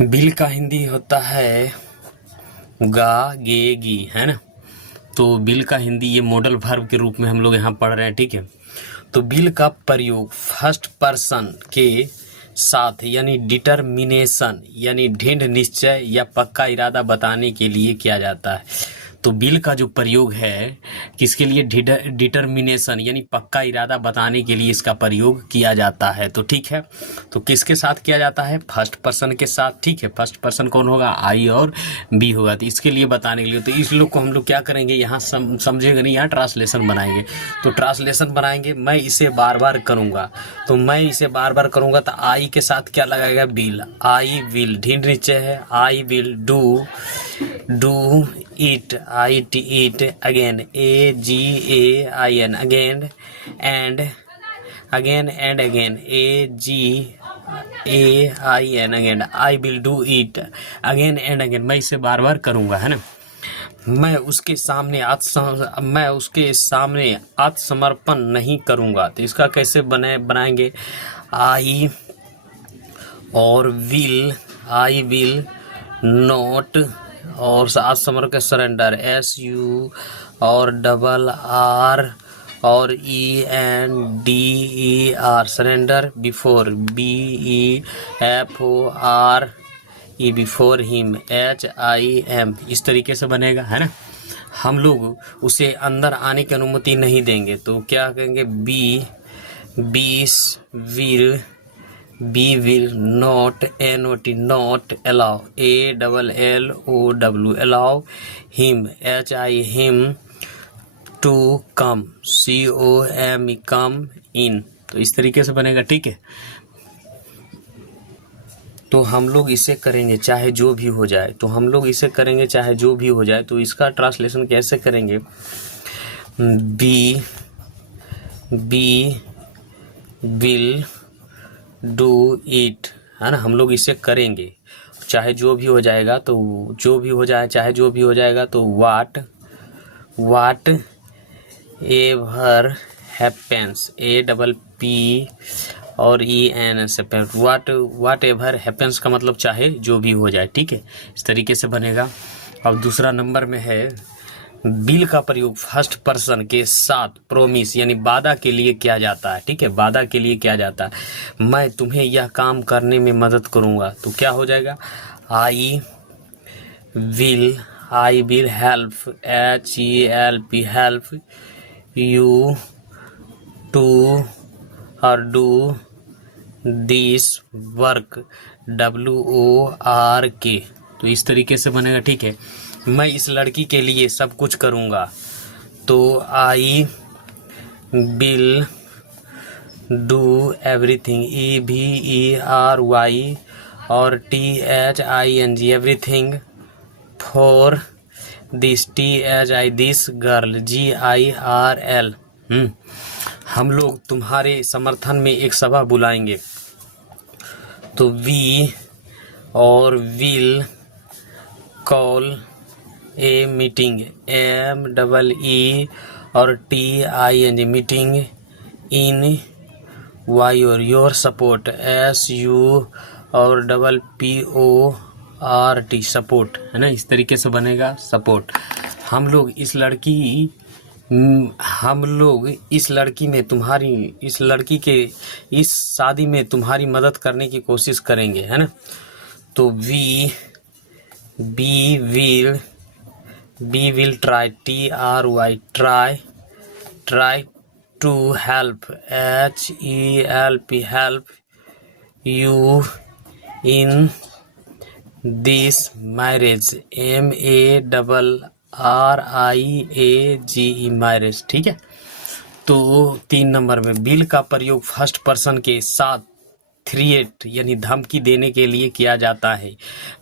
Bill का हिंदी होता है गा गे गी, है ना। तो बिल का हिंदी ये मॉडल वर्ब के रूप में हम लोग यहाँ पढ़ रहे हैं, ठीक है। तो बिल का प्रयोग फर्स्ट पर्सन के साथ यानी डिटर्मिनेशन यानी दृढ़ निश्चय या पक्का इरादा बताने के लिए किया जाता है। तो बिल का जो प्रयोग है किसके लिए, डिटर्मिनेशन यानी पक्का इरादा बताने के लिए इसका प्रयोग किया जाता है। तो ठीक है, तो किसके साथ किया जाता है, फर्स्ट पर्सन के साथ, ठीक है। फर्स्ट पर्सन कौन होगा, आई और बी होगा। तो इसके लिए बताने के लिए तो इस लोग को हम लोग क्या करेंगे, यहाँ समझेंगे नहीं, यहाँ ट्रांसलेशन बनाएंगे। तो ट्रांसलेशन बनाएंगे, मैं इसे बार बार करूँगा। तो मैं इसे बार बार करूँगा तो आई के साथ क्या लगाएगा, बिल। आई विल दृढ़ निश्चय है, I will do it, it again, again, again and again, again, I will do it again and again। मैं इसे बार बार करूँगा, है ना। मैं उसके सामने आत्मसमर्पण नहीं करूँगा। तो इसका कैसे बनाएंगे, आई विल नॉट और आत्मसमर्पण का सरेंडर, SU और RR और ENDER, surrender before, BEFOR before him, HIM। इस तरीके से बनेगा, है ना। हम लोग उसे अंदर आने की अनुमति नहीं देंगे। तो क्या कहेंगे, B will not, not allow, ALLOW, allow him, him to come, come in। तो इस तरीके से बनेगा, ठीक है। तो हम लोग इसे करेंगे चाहे जो भी हो जाए, तो हम लोग इसे करेंगे चाहे जो भी हो जाए। तो इसका ट्रांसलेशन कैसे करेंगे, बी विल डू इट, है ना। हम लोग इसे करेंगे चाहे जो भी हो जाएगा। तो जो भी हो जाए, चाहे जो भी हो जाएगा। तो वाट एवर हैपेंस, APP और ENS, वाट एवर हैपेंस का मतलब चाहे जो भी हो जाए, ठीक है। इस तरीके से बनेगा। अब दूसरा नंबर में है, बिल का प्रयोग फर्स्ट पर्सन के साथ प्रोमिस यानी वादा के लिए किया जाता है, ठीक है। वादा के लिए किया जाता है, मैं तुम्हें यह काम करने में मदद करूंगा। तो क्या हो जाएगा, I will help, HELP, help you to और डू दिस वर्क, WORK। तो इस तरीके से बनेगा, ठीक है। मैं इस लड़की के लिए सब कुछ करूँगा। तो I will do everything, EVERY और THING, everything for this, THI this girl, GIRL। हम लोग तुम्हारे समर्थन में एक सभा बुलाएंगे। तो वी और will call a meeting, MEE और TING, मीटिंग इन वाई और योर सपोर्ट, SU और PPORT, सपोर्ट, है ना। इस तरीके से बनेगा, सपोर्ट। हम लोग इस लड़की के इस शादी में तुम्हारी मदद करने की कोशिश करेंगे, है ना। तो we will try, try to help, HELP, help you in this marriage, MARRIAGE, marriage, ठीक है। तो 3 नंबर में बिल का प्रयोग फर्स्ट पर्सन के साथ थ्रेट यानी धमकी देने के लिए किया जाता है।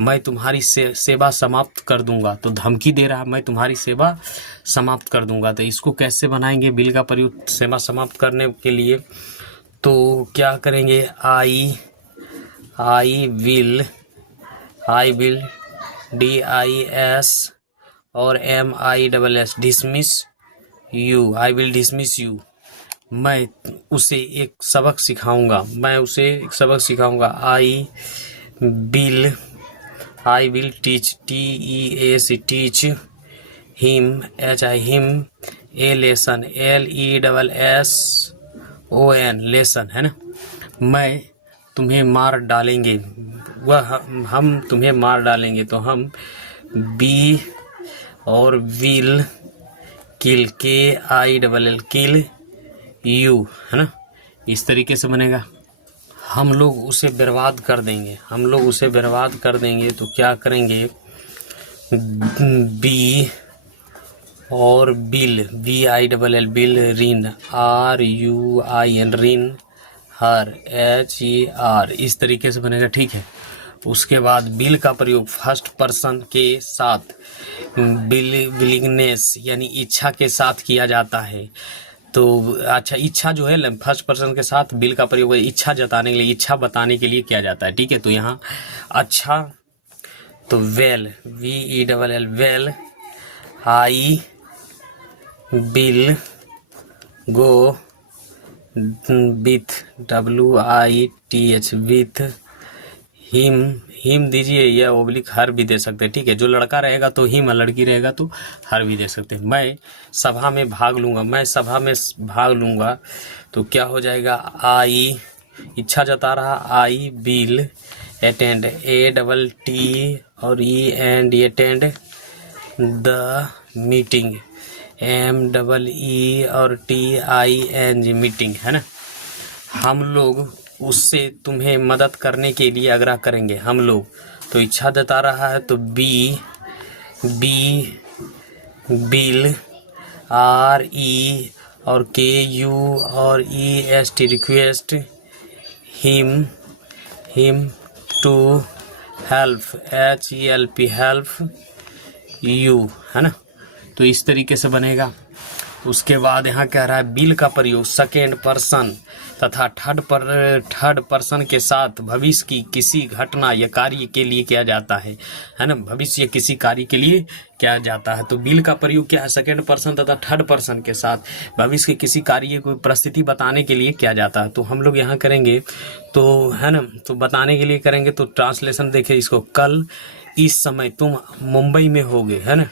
मैं तुम्हारी सेवा समाप्त कर दूंगा। तो धमकी दे रहा है, मैं तुम्हारी सेवा समाप्त कर दूंगा। तो इसको कैसे बनाएंगे, बिल का प्रयोग सेवा समाप्त करने के लिए। तो क्या करेंगे, आई विल DIS और MISS, dismiss you, I will dismiss you. मैं उसे एक सबक सिखाऊंगा, आई bill, I will teach, TEAC, teach him, HI, him, a lesson, LESSON, lesson, है ना। मैं तुम्हें मार डालेंगे, वह हम तुम्हें मार डालेंगे, तो हम बी और will, kill, KILL, kill you, है ना। इस तरीके से बनेगा। हम लोग उसे बर्बाद कर देंगे, हम लोग उसे बर्बाद कर देंगे, तो क्या करेंगे, बी और बिल, BILL, बिल, रिन, RUIN, रिन, हर, HER, इस तरीके से बनेगा, ठीक है। उसके बाद बिल का प्रयोग फर्स्ट पर्सन के साथ विलिंगनेस यानी इच्छा के साथ किया जाता है। तो अच्छा, इच्छा जो है फर्स्ट पर्सन के साथ बिल का प्रयोग इच्छा जताने के लिए, इच्छा बताने के लिए किया जाता है, ठीक है। तो यहाँ अच्छा, तो well, VELL, well, I bill go with, WITH, with him दीजिए, या ओब्लिक हर भी दे सकते हैं, ठीक है। जो लड़का रहेगा तो हिम, लड़की रहेगा तो हर भी दे सकते हैं। मैं सभा में भाग लूँगा, मैं सभा में भाग लूँगा, तो क्या हो जाएगा, आई, इच्छा जता रहा, आई बिल अटेंड, ATT और END, attend the meeting, MEE और TING, मीटिंग, है ना। हम लोग उससे तुम्हें मदद करने के लिए आग्रह करेंगे, हम लोग, तो इच्छा जता रहा है, तो बी बिल, RE और KU और EST, request, him to help, HELP, help you, है ना। तो इस तरीके से बनेगा। उसके बाद यहाँ कह रहा है बिल का प्रयोग सेकेंड पर्सन तथा थर्ड पर्सन के साथ भविष्य की किसी घटना या कार्य के लिए किया जाता है ना। भविष्य या किसी कार्य के लिए किया जाता है। तो बिल का प्रयोग क्या है, सेकेंड पर्सन तथा थर्ड पर्सन के साथ भविष्य के किसी कार्य को परिस्थिति बताने के लिए किया जाता है। तो हम लोग यहाँ करेंगे, तो है ना, तो बताने के लिए करेंगे। तो ट्रांसलेशन देखें इसको, कल इस समय तुम मुंबई में होगे, है ना।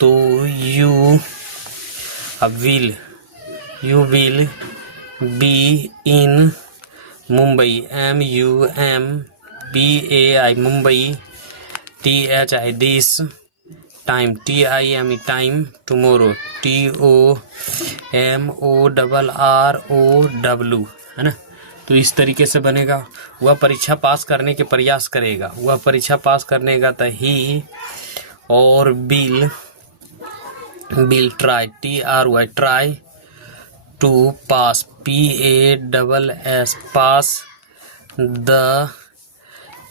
तो you will be in Mumbai, MUMBAI, Mumbai, THI, this, time, TIME, time, tomorrow, TOMORROW, है ना। तो इस तरीके से बनेगा। वह परीक्षा पास करने के प्रयास करेगा, वह परीक्षा पास करने का, तो ही और will try, TRY, try to pass, PASS, pass the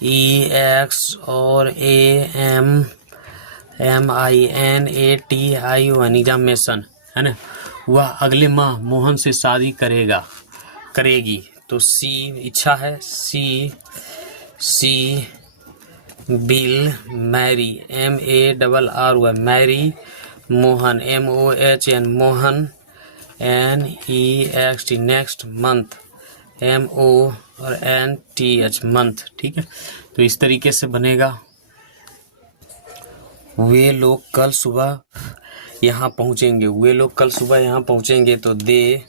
EX और AMMINATION, एग्जामिनेशन, है ना। वह अगले माह मोहन से शादी करेगी। तो सी इच्छा है, she will marry, MARRY, marry Mohan, MOHN, Mohan, NEXT, next, month, MO और NTH, मंथ, ठीक है। तो इस तरीके से बनेगा। वे लोग कल सुबह यहाँ पहुँचेंगे, वे लोग कल सुबह यहाँ पहुँचेंगे। तो दे,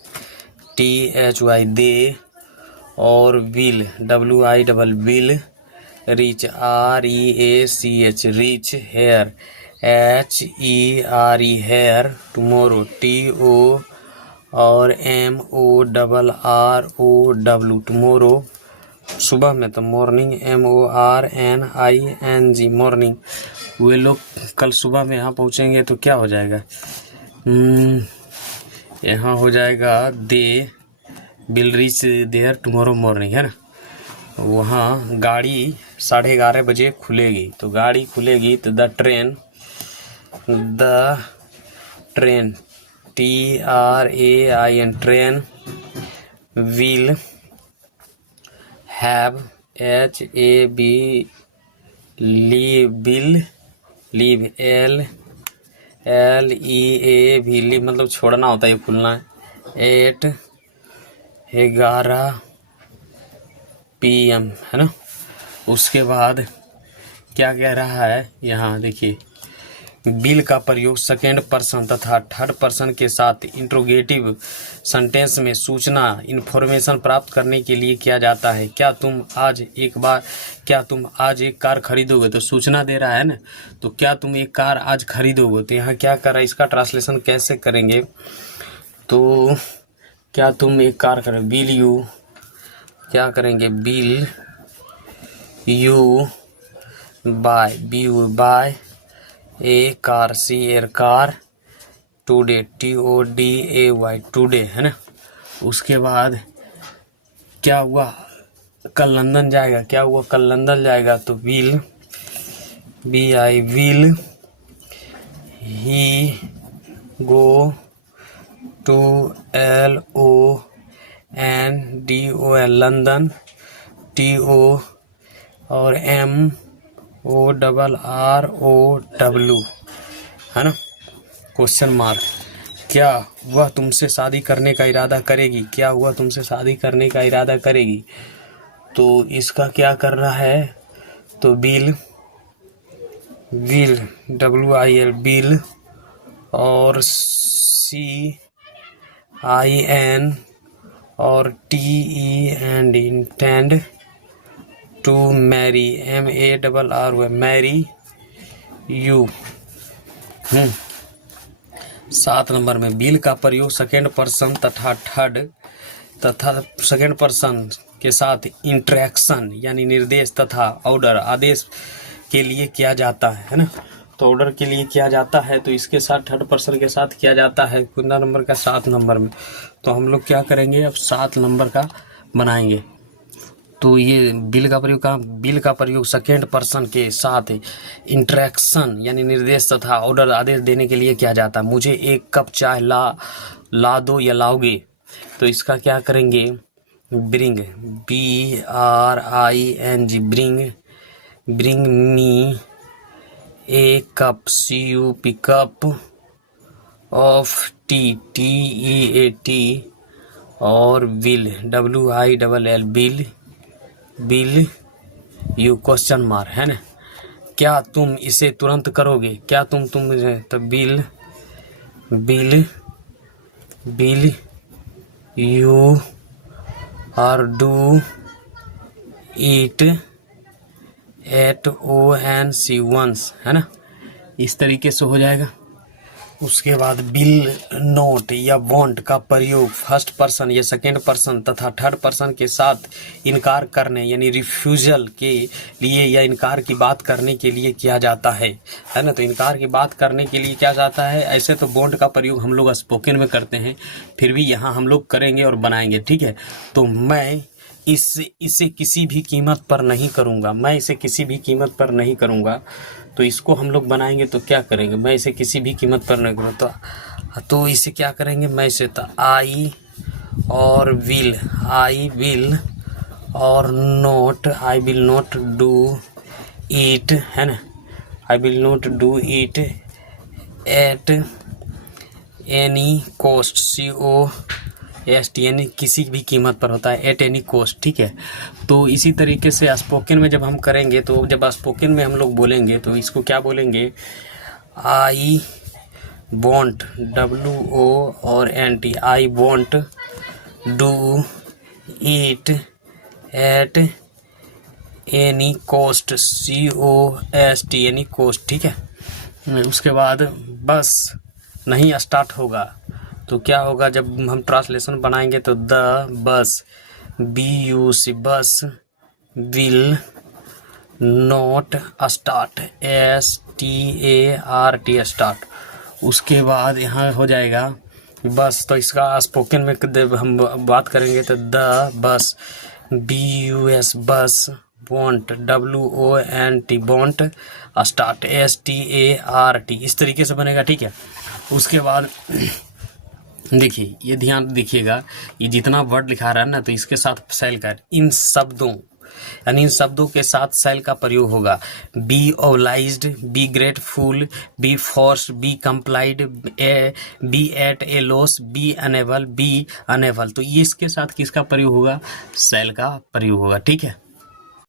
THY, दे, और will, WILL, will, reach, REACH, reach, here, HERE, here, tomorrow, TO और MORROW, टुमारो, सुबह में तो मॉर्निंग, MORNING, मॉर्निंग। वे लोग कल सुबह में यहाँ पहुँचेंगे, तो क्या हो जाएगा, यहाँ हो जाएगा they will reach there tomorrow morning, है ना। वहाँ गाड़ी 11:30 बजे खुलेगी। तो गाड़ी खुलेगी, तो the train TRAIN, train will have, HAB, leave, LEAV, leave मतलब छोड़ना होता है, ये खुलना है, 8:11 PM, है ना। उसके बाद क्या कह रहा है यहाँ देखिए, बिल का प्रयोग सेकेंड पर्सन तथा थर्ड पर्सन के साथ इंट्रोगेटिव सेंटेंस में सूचना इंफॉर्मेशन प्राप्त करने के लिए किया जाता है। क्या तुम आज एक कार खरीदोगे, तो सूचना दे रहा है ना, तो क्या तुम एक कार आज खरीदोगे, तो यहाँ क्या कर रहा है, इसका ट्रांसलेशन कैसे करेंगे, तो क्या तुम एक कार खरीद, बिल यू, क्या करेंगे, will you buy a car, C R car, today, TODAY, today, है ना। उसके बाद क्या हुआ, कल लंदन जाएगा, क्या हुआ, कल लंदन जाएगा, तो will, BI will he go to LONDON London, TO और MORROW, है ना, क्वेश्चन मार्क। क्या वह तुमसे शादी करने का इरादा करेगी, क्या वह तुमसे शादी करने का इरादा करेगी, तो इसका क्या कर रहा है, तो विल WIL बिल और CIN और TEND intend to marry, MARRY marry you. 7 number में बिल का प्रयोग सेकेंड पर्सन तथा सेकेंड पर्सन के साथ इंटरेक्शन यानी निर्देश तथा ऑर्डर आदेश के लिए किया जाता है ना, तो ऑर्डर के लिए किया जाता है, तो इसके साथ थर्ड पर्सन के साथ किया जाता है। कितना नंबर का, 7 नंबर में, तो हम लोग क्या करेंगे, अब 7 नंबर का बनाएंगे। तो ये बिल का प्रयोग सेकेंड पर्सन के साथ इंटरेक्शन यानी निर्देश तथा ऑर्डर आदेश देने के लिए किया जाता है। मुझे एक कप चाय ला दो या लाओगे, तो इसका क्या करेंगे, bring, BRING bring me A cup, CUP cup of T, TEAT और will, WILL bill you, question mark, है ना। क्या तुम इसे तुरंत करोगे, क्या तुम तो बिल यू और do it at ONC once, है ना, इस तरीके से हो जाएगा। उसके बाद बिल नोट या वांट का प्रयोग फर्स्ट पर्सन या सेकेंड पर्सन तथा थर्ड पर्सन के साथ इनकार करने यानी रिफ्यूजल के लिए या इनकार की बात करने के लिए किया जाता है ना, तो इनकार की बात करने के लिए किया जाता है। ऐसे तो वांट का प्रयोग हम लोग स्पोकन में करते हैं, फिर भी यहाँ हम लोग करेंगे और बनाएंगे, ठीक है। तो मैं इसे किसी भी कीमत पर नहीं करूँगा, तो इसको हम लोग बनाएंगे तो क्या करेंगे, मैं इसे किसी भी कीमत पर नहीं करूँगा, तो इसे क्या करेंगे, मैं इसे तो आई विल और I will not do it, है ना, I will not do it at any cost, COST यानी किसी भी कीमत पर होता है, एट एनी कोस्ट, ठीक है। तो इसी तरीके से स्पोकन में जब हम करेंगे, तो जब स्पोकन में हम लोग बोलेंगे तो इसको क्या बोलेंगे, I won't, WONT, I won't do it at any cost, COST यानी कोस्ट, ठीक है। उसके बाद बस नहीं स्टार्ट होगा, तो क्या होगा, जब हम ट्रांसलेशन बनाएंगे तो द बस, BUC बस will not start, START start. उसके बाद यहाँ हो जाएगा बस, तो इसका स्पोकन में हम बात करेंगे तो द बस, BUS बस want, WONT want start, START, इस तरीके से बनेगा, ठीक है। उसके बाद देखिए, ये ध्यान देखिएगा, ये जितना वर्ड लिखा रहा है ना, तो इसके साथ सेल का इन शब्दों के साथ सेल का प्रयोग होगा। Be obliged, be grateful, be forced, be complied, be at a loss, be unable, तो ये इसके साथ किसका प्रयोग होगा, सेल का प्रयोग होगा, ठीक है।